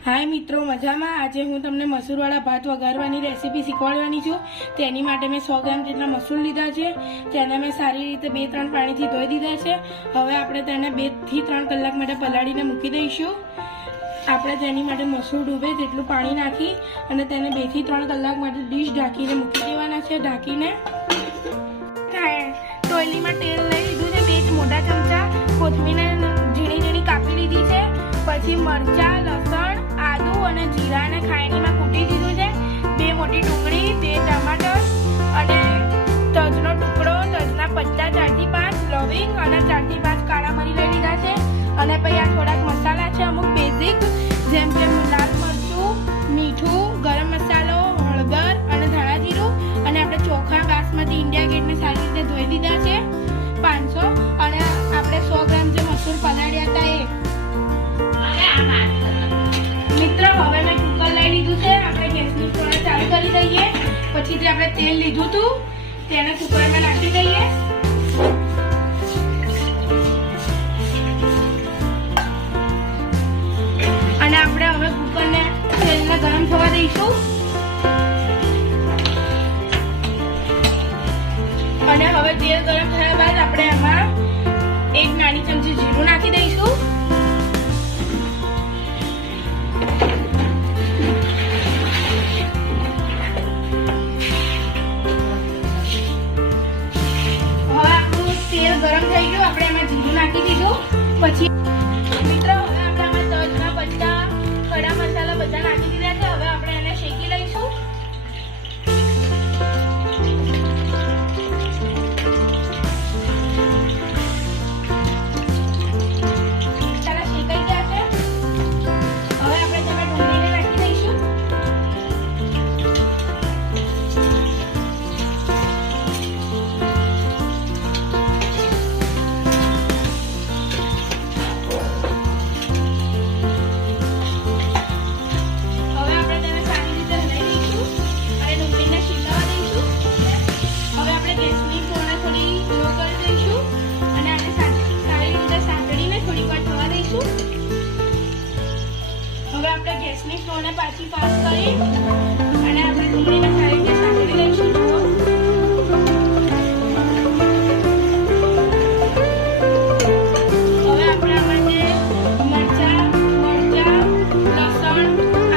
हाय मित्रों मजामा। आज हूँ तमने मसूरवाळा भात वगारवानी रेसिपी शीखवाडवानी छूं। तेनी माटे मैं 100 ग्राम जेटला मसूर लीधा छे। तेने मैं सारी रीते 2-3 पाणीथी धोई दीधा छे। हवे आपणे तेने 2 થી 3 કલાક माटे पलाळीने मूकी दईशुं। આપણે તેની માટે મસૂર ડૂબે તેટલું પાણી નાખી અને તેને 2 થી 3 કલાક માટે ડીશ ઢાંકીને મૂકી દેવાના છે। ઢાંકીને તોયલીમાં તેલ લઈ લીધું છે। 2 મોટા ચમચા કોથમીરને ઝીણી ઝીણી કાપી લીધી છે। પછી મરચાં, લસણ, આદુ અને જીરાને ખાયણીમાં કૂટી દીધું છે। 2 મોટી ડુંગળી, 2 ટમાટર અને તજનો ટુકડો, તજના પત્તા 4 થી 5, લવિંગ અને 4 થી 5 કાળા મરી લઈ લીધા છે। અને પછી આ થોડાક મસાલા છે અમુક બેઝિક, જેમ કે લાલ મરચું, મીઠું, ગરમ મસાલો, હળદર અને ધાણા જીરું। અને આપણે ચોખા બાસમતી ઇન્ડિયા ગેટને સારી રીતે ધોઈ દીધા છે 500। અને આપણે 100 ગ્રામ જે મસૂર પલાળ્યા હતા એ મિત્રો હવે મેં કુકર લઈ લીધું છે। આપણે ગેસની ફ્લેમ ચાલુ કરી દઈએ। પછી જે આપણે તેલ લીધું હતું તેને કુકરમાં નાખી દઈએ। અને આપણે હવે કુકરને તેલને ગરમ થવા દઈશું। અને હવે તેલ ગરમ થયા બાદ આપણે એમાં 1 નાની ચમચી જીરું નાખી દઈશું। હવે આપણું તેલ ગરમ થઈ ગયું, આપણે એમાં જીરું નાખી દીધું। પછી મિત્રો હવે આપણે આમાં તજના પત્તા, ખડા મસાલા બધા નાખી દીધા છે। હવે આપણે એને શેકી લઈશું। હવે આપણે ગેસની ફ્લેમને પાછી ફાસ્ટ કરી અને આપણે ડુંગળીને સારી રીતે સાંતળી લઈશું। હવે આપણે આમાં જે મરચાં, લસણ,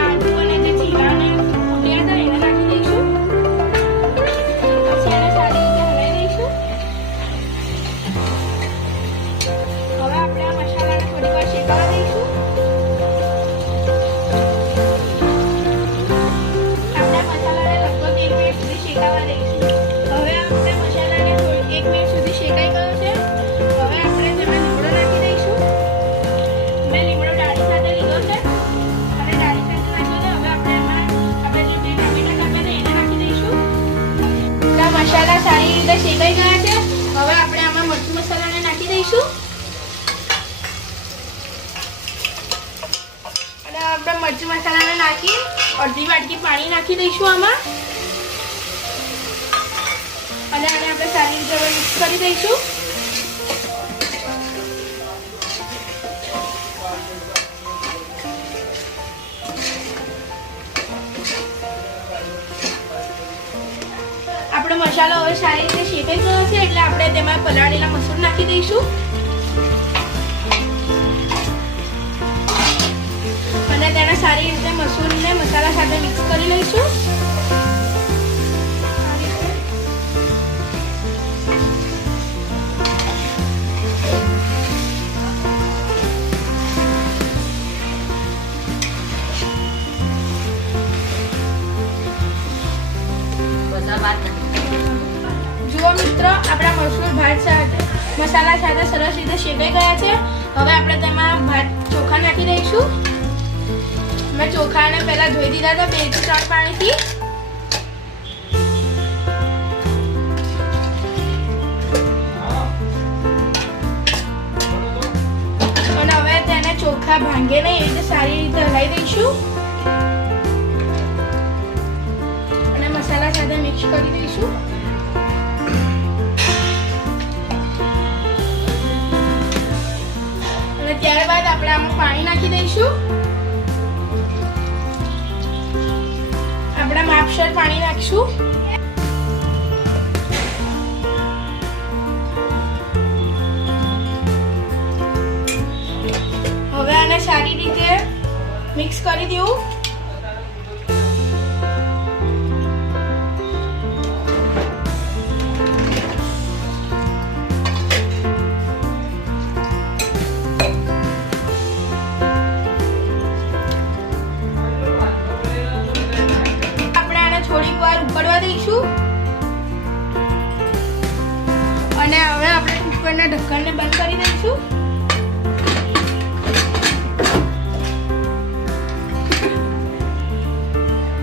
આદુ અને જે જીરાને કૂટ્યા હતા એને નાખી દઈશું। પછી એને સારી રીતે હલાવી દઈશું। હવે આપણે આ મસાલાને થોડી વાર શેકવા દઈશું। હવે આપણે મસાલાને 1 મિનિટ સુધી શેકાઈ ગયો છે। હવે આપણે તેમાં લીમડો નાખી દઈશું। મેં લીમડો ડાળી સાથે લીધો છે અને ડાળી સાથે નાખ્યો છે। હવે આપણે એમાં આપણે જે 2 ટામેટા કાપ્યા હતા એને નાખી દઈશું। તો મસાલા સારી રીતે શેકાઈ ગયા છે। હવે આપણે આમાં મરચું મસાલાને નાખી દઈશું અને આપણે મરચું મસાલાને નાખી અડધી વાટકી પાણી નાખી દઈશું આમાં। અને આને આપણે સારી રીતે મિક્સ કરી દઈશું। આપણો મસાલો હવે સારી રીતે શેકાઈ ગયો છે એટલે આપણે તેમાં પલાળેલા મસૂર નાખી દઈશું અને તેને સારી રીતે મસૂરને મસાલા સાથે મિક્સ કરી લઈશું। જુઓ મિત્રો આપણા મસૂર ભાત સાથે મસાલા સાથે સરસ રીતે શેકાઈ ગયા છે। હવે આપણે તેમાં ભાત ચોખા નાખી દઈશું। મેં ચોખાને પહેલા ધોઈ દીધા હતા 2 થી 3 પાણીથી। અને હવે તેને ચોખા ભાંગે નહીં એ રીતે સારી રીતે હલાવી દઈશું અને મસાલા સાથે મિક્સ કરી દઈશું। અને ત્યારબાદ આપણે આમાં પાણી નાખી દઈશું। પાણી નાખીશું. હવે આને સારી રીતે મિક્સ કરી દેવું. થોડીક વાર ઉકળવા દઈશું અને હવે આપણે કુકરના ઢક્કણને બંધ કરી દઈશું.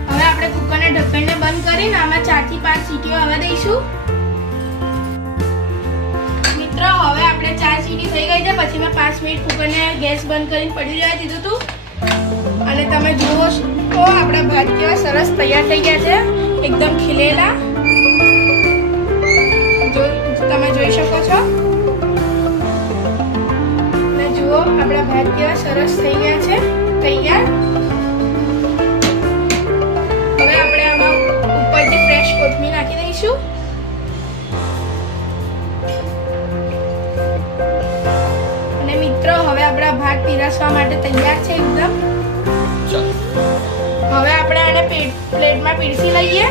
હવે આપણે કુકરના ઢક્કણને બંધ કરીને આમાં 4 થી 5 સીટીઓ આવવા દઈશું. મિત્રો હવે આપણે 4 સીટી થઈ ગઈ છે. પછી મેં 5 મિનિટ કુકરને ગેસ બંધ કરીને પડી રહેવા દીધું હતું અને તમે જુઓ તો આપણા ભાત કેવા સરસ તૈયાર થઈ ગયા છે, એકદમ ખીલેલા. તમે જોઈ શકો છો ને જુઓ આપણા ભાત કેવા સરસ થઈ ગયા છે, તૈયાર. હવે આપણે આમાં ઉપરથી ફ્રેશ કોથમીર નાખી દઈશું. અને મિત્રો હવે આપણા ભાત પીરસવા માટે તૈયાર છે એકદમ. હવે આપણે આને પ્લેટમાં પીરસી લઈએ.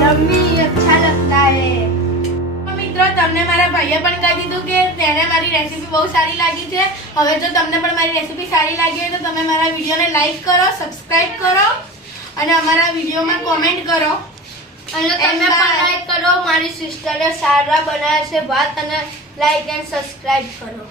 यम्मी अच्छा लगता है. મિત્રો તમને મારા ભાઈએ પણ કહી દીધું કે તેને મારી રેસીપી બહુ સારી લાગી છે. હવે જો તમને પણ મારી રેસીપી સારી લાગી હોય તો તમે મારા વિડીયોને લાઈક કરો, સબસ્ક્રાઇબ કરો અને અમારા વિડીયોમાં કોમેન્ટ કરો. અને તમે પણ લાઈક કરો. મારી સિસ્ટરે સારા બનાવ્યા છે ભાત અને લાઈક એન્ડ સબસ્ક્રાઇબ કરો.